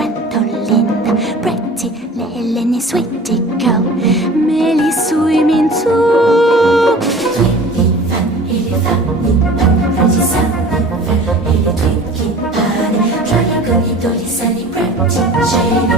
Trampoline, pretty Lenny, sweetie girl, Melly swimming too. Tweety funny bunny, pretty sunny, pretty twinkie bunny, jolly goody dolly, sunny, pretty Jane.